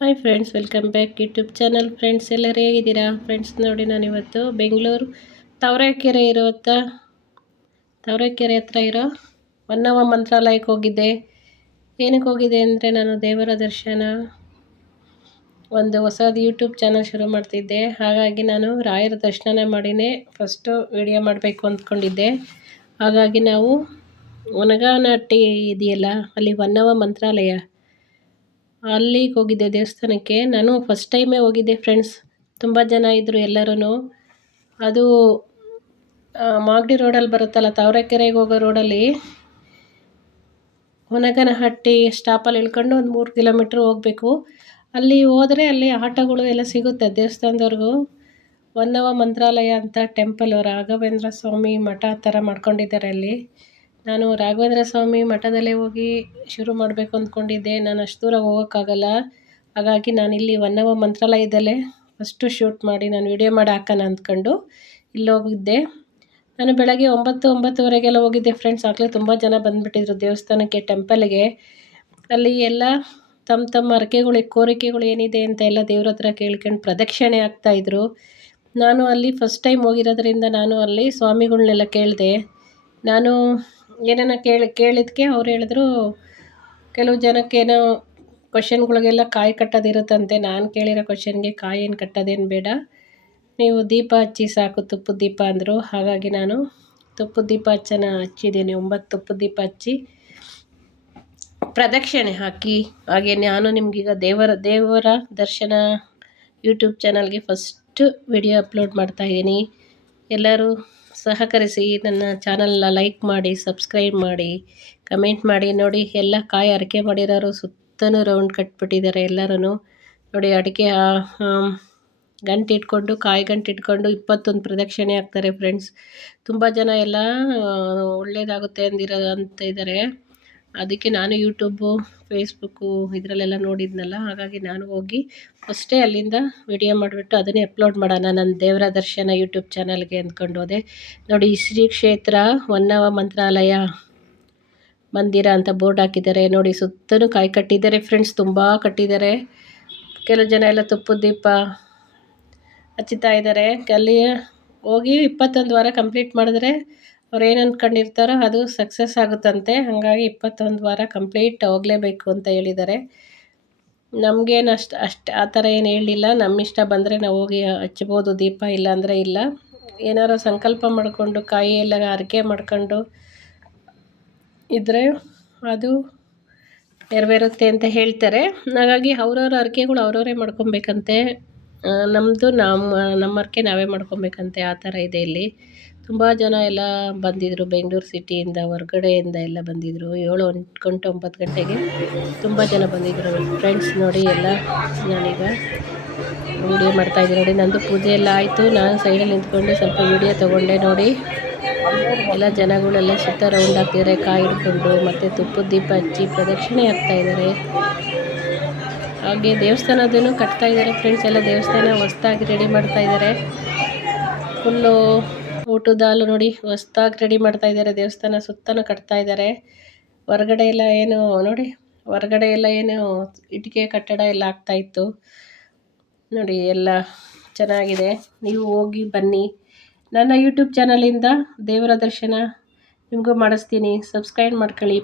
Hi friends, welcome back YouTube channel. Friends ಎಲ್ಲರೂ ಹೇಗಿದ್ದೀರಾ? Friends ನೋಡಿ, ನಾನಿವತ್ತು ಬೆಂಗಳೂರು ತಾವರೆಕೆರೆ ಹತ್ರ ಇರೋ ಹೊನ್ನವ ಮಂತ್ರಾಲಯಕ್ಕೆ ಹೋಗಿದ್ದೆ. ಏನಕ್ಕೆ ಹೋಗಿದ್ದೆ ಅಂದರೆ, ನಾನು ದೇವರ ದರ್ಶನ ಒಂದು ಹೊಸದು ಯೂಟ್ಯೂಬ್ ಚಾನಲ್ ಶುರು ಮಾಡ್ತಿದ್ದೆ. ಹಾಗಾಗಿ ನಾನು ರಾಯರ ದರ್ಶನ ಮಾಡಿನೇ ಫಸ್ಟು ವಿಡಿಯೋ ಮಾಡಬೇಕು ಅಂದ್ಕೊಂಡಿದ್ದೆ. ಹಾಗಾಗಿ ನಾವು ಒನಗಾನಹಟ್ಟಿ ಇದೆಯಲ್ಲ, ಅಲ್ಲಿ ಹೊನ್ನವ ಮಂತ್ರಾಲಯ, ಅಲ್ಲಿಗೆ ಹೋಗಿದ್ದೆ ದೇವಸ್ಥಾನಕ್ಕೆ. ನಾನು ಫಸ್ಟ್ ಟೈಮೇ ಹೋಗಿದ್ದೆ ಫ್ರೆಂಡ್ಸ್. ತುಂಬ ಜನ ಇದ್ದರು ಎಲ್ಲರೂ. ಅದು ಮಾಗಡಿ ರೋಡಲ್ಲಿ ಬರುತ್ತಲ್ಲ, ತಾವರೆಕೆರೆಗೆ ಹೋಗೋ ರೋಡಲ್ಲಿ ಹೊನಗನಹಟ್ಟಿ ಸ್ಟಾಪಲ್ಲಿ ಇಳ್ಕೊಂಡು ಒಂದು 3 ಕಿಲೋಮೀಟ್ರ್ ಹೋಗಬೇಕು. ಅಲ್ಲಿ ಹೋದರೆ ಅಲ್ಲಿ ಆಟೋಗಳು ಎಲ್ಲ ಸಿಗುತ್ತೆ ದೇವಸ್ಥಾನದವ್ರಿಗೂ. ಹೊನ್ನವ ಮಂತ್ರಾಲಯ ಅಂತ ಟೆಂಪಲು, ರಾಘವೇಂದ್ರ ಸ್ವಾಮಿ ಮಠ ಥರ ಮಾಡ್ಕೊಂಡಿದ್ದಾರೆ ಅಲ್ಲಿ. ನಾನು ರಾಘವೇಂದ್ರ ಸ್ವಾಮಿ ಮಠದಲ್ಲೇ ಹೋಗಿ ಶುರು ಮಾಡಬೇಕು ಅಂದ್ಕೊಂಡಿದ್ದೆ. ನಾನು ಅಷ್ಟು ದೂರ ಹೋಗೋಕ್ಕಾಗಲ್ಲ. ಹಾಗಾಗಿ ನಾನಿಲ್ಲಿ ಹೊನ್ನವ ಮಂತ್ರಾಲಯದಲ್ಲೇ ಫಸ್ಟು ಶೂಟ್ ಮಾಡಿ ನಾನು ವಿಡಿಯೋ ಮಾಡಿ ಹಾಕೋಣ ಅಂದ್ಕೊಂಡು ಇಲ್ಲೋಗಿದ್ದೆ. ನಾನು ಬೆಳಗ್ಗೆ 9-9:30 ಹೋಗಿದ್ದೆ ಫ್ರೆಂಡ್ಸ್. ಆಗಲೇ ತುಂಬ ಜನ ಬಂದುಬಿಟ್ಟಿದ್ರು ದೇವಸ್ಥಾನಕ್ಕೆ, ಟೆಂಪಲ್ಗೆ. ಅಲ್ಲಿ ಎಲ್ಲ ತಮ್ಮ ಕೋರಿಕೆಗಳು ಏನಿದೆ ಅಂತ ಎಲ್ಲ ದೇವ್ರ ಹತ್ರ ಕೇಳ್ಕೊಂಡು ಪ್ರದಕ್ಷಿಣೆ ಆಗ್ತಾಯಿದ್ರು. ನಾನು ಅಲ್ಲಿ ಫಸ್ಟ್ ಟೈಮ್ ಹೋಗಿರೋದ್ರಿಂದ ನಾನು ಅಲ್ಲಿ ಸ್ವಾಮಿಗಳ್ನೆಲ್ಲ ಕೇಳಿದೆ. ನಾನು ಏನೇನೋ ಕೇಳಿದ್ದಕ್ಕೆ ಅವ್ರು ಹೇಳಿದ್ರು, ಕೆಲವು ಜನಕ್ಕೇನೋ ಕ್ವಶನ್ಗಳಿಗೆಲ್ಲ ಕಾಯಿ ಕಟ್ಟೋದಿರುತ್ತಂತೆ. ನಾನು ಕೇಳಿರೋ ಕ್ವಶನ್ಗೆ ಕಾಯಿ ಏನು ಕಟ್ಟೋದೇನು ಬೇಡ, ನೀವು ದೀಪ ಹಚ್ಚಿ ಸಾಕು, ತುಪ್ಪದ ದೀಪ ಅಂದರು. ಹಾಗಾಗಿ ನಾನು ತುಪ್ಪದ ದೀಪ ಹಚ್ಚಿದ್ದೀನಿ. 9 ತುಪ್ಪದ ದೀಪ ಹಚ್ಚಿ ಪ್ರದಕ್ಷಿಣೆ ಹಾಕಿ, ಹಾಗೆ ನಾನು ನಿಮಗೀಗ ದೇವರ ದರ್ಶನ ಯೂಟ್ಯೂಬ್ ಚಾನಲ್ಗೆ ಫಸ್ಟು ವಿಡಿಯೋ ಅಪ್ಲೋಡ್ ಮಾಡ್ತಾಯಿದ್ದೀನಿ. ಎಲ್ಲರೂ ಸಹಕರಿಸಿ, ನನ್ನ ಚಾನಲ್ನ ಲೈಕ್ ಮಾಡಿ, ಸಬ್ಸ್ಕ್ರೈಬ್ ಮಾಡಿ, ಕಮೆಂಟ್ ಮಾಡಿ. ನೋಡಿ, ಎಲ್ಲ ಕಾಯಿ ಅರಕೆ ಮಾಡಿರೋರು ಸುತ್ತಲೂ ರೌಂಡ್ ಕಟ್ಬಿಟ್ಟಿದ್ದಾರೆ ಎಲ್ಲರೂ. ನೋಡಿ, ಅಡಿಕೆ ಕಾಯಿ ಗಂಟು ಇಟ್ಕೊಂಡು 21 ಪ್ರದಕ್ಷಿಣೆ ಆಗ್ತಾರೆ ಫ್ರೆಂಡ್ಸ್. ತುಂಬ ಜನ ಎಲ್ಲ ಒಳ್ಳೆಯದಾಗುತ್ತೆ ಅಂತ ಇದ್ದಾರೆ. ಅದಕ್ಕೆ ನಾನು ಯೂಟ್ಯೂಬು, ಫೇಸ್ಬುಕ್ಕು ಇದರಲ್ಲೆಲ್ಲ ನೋಡಿದ್ನಲ್ಲ, ಹಾಗಾಗಿ ನಾನು ಹೋಗಿ ಫಸ್ಟೇ ಅಲ್ಲಿಂದ ವಿಡಿಯೋ ಮಾಡಿಬಿಟ್ಟು ಅದನ್ನೇ ಅಪ್ಲೋಡ್ ಮಾಡೋಣ ನನ್ನ ದೇವರ ದರ್ಶನ ಯೂಟ್ಯೂಬ್ ಚಾನಲ್ಗೆ ಅಂದ್ಕೊಂಡು ಹೋದೆ. ನೋಡಿ, ಶ್ರೀ ಕ್ಷೇತ್ರ ಹೊನ್ನವ ಮಂತ್ರಾಲಯ ಮಂದಿರ ಅಂತ ಬೋರ್ಡ್ ಹಾಕಿದ್ದಾರೆ. ನೋಡಿ, ಸುತ್ತಲೂ ಕಾಯಿ ಕಟ್ಟಿದ್ದಾರೆ ಫ್ರೆಂಡ್ಸ್, ತುಂಬ ಕಟ್ಟಿದ್ದಾರೆ. ಕೆಲವು ಜನ ಎಲ್ಲ ತುಪ್ಪದ ದೀಪ ಹಚ್ಚುತ್ತಾ ಇದ್ದಾರೆ. ಅಲ್ಲಿ ಹೋಗಿ 21 ವಾರ ಕಂಪ್ಲೀಟ್ ಮಾಡಿದ್ರೆ ಅವ್ರು ಏನು ಅಂದ್ಕೊಂಡಿರ್ತಾರೋ ಅದು ಸಕ್ಸಸ್ ಆಗುತ್ತಂತೆ. ಹಾಗಾಗಿ 21 ವಾರ ಕಂಪ್ಲೀಟ್ ಹೋಗಲೇಬೇಕು ಅಂತ ಹೇಳಿದ್ದಾರೆ. ನಮಗೇನು ಅಷ್ಟು ಆ ಥರ ಏನು ಹೇಳಲಿಲ್ಲ. ನಮ್ಮ ಇಷ್ಟ ಬಂದರೆ ನಾವು ಹೋಗಿ ಹಚ್ಬೋದು ದೀಪ, ಇಲ್ಲ ಅಂದರೆ ಇಲ್ಲ. ಏನಾರು ಸಂಕಲ್ಪ ಮಾಡಿಕೊಂಡು ಕಾಯಿ ಎಲ್ಲ ಹರಕೆ ಮಾಡ್ಕೊಂಡು ಇದ್ದರೆ ಅದು ನೆರವೇರುತ್ತೆ ಅಂತ ಹೇಳ್ತಾರೆ. ಹಾಗಾಗಿ ಅವ್ರವ್ರ ಹರಕೆಗಳು ಅವ್ರವರೇ ಮಾಡ್ಕೊಬೇಕಂತೆ. ನಮ್ಮ ಹರಕೆ ನಾವೇ ಮಾಡ್ಕೊಬೇಕಂತೆ, ಆ ಥರ ಇದೆ ಇಲ್ಲಿ. ತುಂಬ ಜನ ಎಲ್ಲ ಬಂದಿದ್ದರು ಬೆಂಗಳೂರು ಸಿಟಿಯಿಂದ, ಹೊರಗಡೆಯಿಂದ ಎಲ್ಲ ಬಂದಿದ್ದರು. 7 ಗಂಟೆ 9 ಗಂಟೆಗೆ ತುಂಬ ಜನ ಬಂದಿದ್ದರು ಫ್ರೆಂಡ್ಸ್. ನೋಡಿ, ಎಲ್ಲ ನಾನೀಗ ವೀಡಿಯೋ ಮಾಡ್ತಾಯಿದ್ದೀನಿ. ನೋಡಿ, ನಂದು ಪೂಜೆ ಎಲ್ಲ ಆಯಿತು. ನಾನು ಸೈಡಲ್ಲಿ ನಿಂತ್ಕೊಂಡು ಸ್ವಲ್ಪ ವೀಡಿಯೋ ತೊಗೊಂಡೆ. ನೋಡಿ, ಎಲ್ಲ ಜನಗಳೆಲ್ಲ ಸುತ್ತ ರೌಂಡ್ ಆಗ್ತಿದ್ದಾರೆ ಕಾಯಿ ಹಿಡ್ಕೊಂಡು, ಮತ್ತು ತುಪ್ಪದ ದೀಪ ಹಚ್ಚಿ ಪ್ರದಕ್ಷಿಣೆ ಆಗ್ತಾಯಿದ್ದಾರೆ. ಹಾಗೆ ದೇವಸ್ಥಾನದೂ ಕಟ್ತಾಯಿದ್ದಾರೆ ಫ್ರೆಂಡ್ಸ್. ಎಲ್ಲ ದೇವಸ್ಥಾನ ಹೊಸ್ದಾಗಿ ರೆಡಿ ಮಾಡ್ತಾಯಿದ್ದಾರೆ. ಫುಲ್ಲು ಊಟದ ಹಾಲು ನೋಡಿ ಹೊಸ್ದಾಗಿ ರೆಡಿ ಮಾಡ್ತಾಯಿದ್ದಾರೆ. ದೇವಸ್ಥಾನ ಸುತ್ತಲೂ ಕಟ್ತಾಯಿದ್ದಾರೆ. ಹೊರಗಡೆ ಎಲ್ಲ ಏನು ಇಟ್ಟಿಗೆ ಕಟ್ಟಡ ಎಲ್ಲ ಆಗ್ತಾಯಿತ್ತು. ನೋಡಿ, ಎಲ್ಲ ಚೆನ್ನಾಗಿದೆ. ನೀವು ಹೋಗಿ ಬನ್ನಿ. ನನ್ನ ಯೂಟ್ಯೂಬ್ ಚಾನಲಿಂದ ದೇವರ ದರ್ಶನ ನಿಮಗೂ ಮಾಡಿಸ್ತೀನಿ. ಸಬ್ಸ್ಕ್ರೈಬ್ ಮಾಡ್ಕೊಳ್ಳಿ